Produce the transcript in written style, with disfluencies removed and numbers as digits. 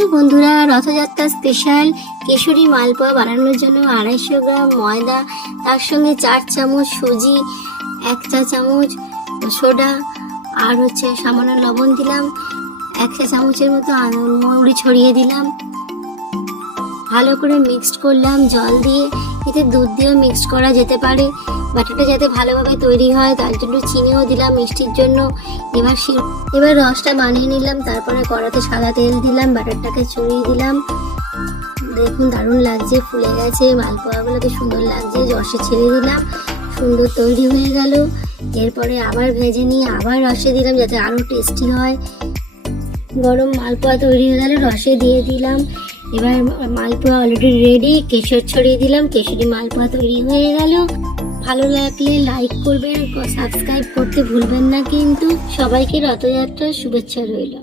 Hello বন্ধুরা, Rathyatra special Keshari মালপোয়া বানানোর জন্য 250 গ্রাম ময়দা, তার সঙ্গে 4 চামচ সুজি, 1 চা চামচ সোডা আর সামান্য লবণ দিলাম, 1 চা চামচের মতো মৌরি ছড়িয়ে দিলাম। ভালো করে মিক্সড করলাম জল দিয়ে, এতে দুধ দিয়েও মিক্সড করা যেতে পারে। ব্যাটারটা যাতে ভালোভাবে তৈরি হয় তার জন্য চিনিও দিলাম মিষ্টির জন্য। এবার রসটা বানিয়ে নিলাম, তারপরে কড়াতে সাদা তেল দিলাম, ব্যাটারটাকে ছড়িয়ে দিলাম। দেখুন দারুণ লাগছে, ফুলে গেছে, মালপোয়াগুলোকে সুন্দর লাগছে। রসে ছেড়ে দিলাম, সুন্দর তৈরি হয়ে গেল। এরপরে আবার ভেজে নিয়ে আবার রসে দিলাম যাতে আরও টেস্টি হয়। গরম মালপোয়া তৈরি হয়ে গেলে রসে দিয়ে দিলাম। এবার মালপোয়া অলরেডি রেডি, কেশর ছড়িয়ে দিলাম, কেশরি মালপোয়া তৈরি হয়ে গেল। ভালো লাগলে লাইক করবেন, সাবস্ক্রাইব করতে ভুলবেন না কিন্তু। সবাইকে রথযাত্রার শুভেচ্ছা রইল।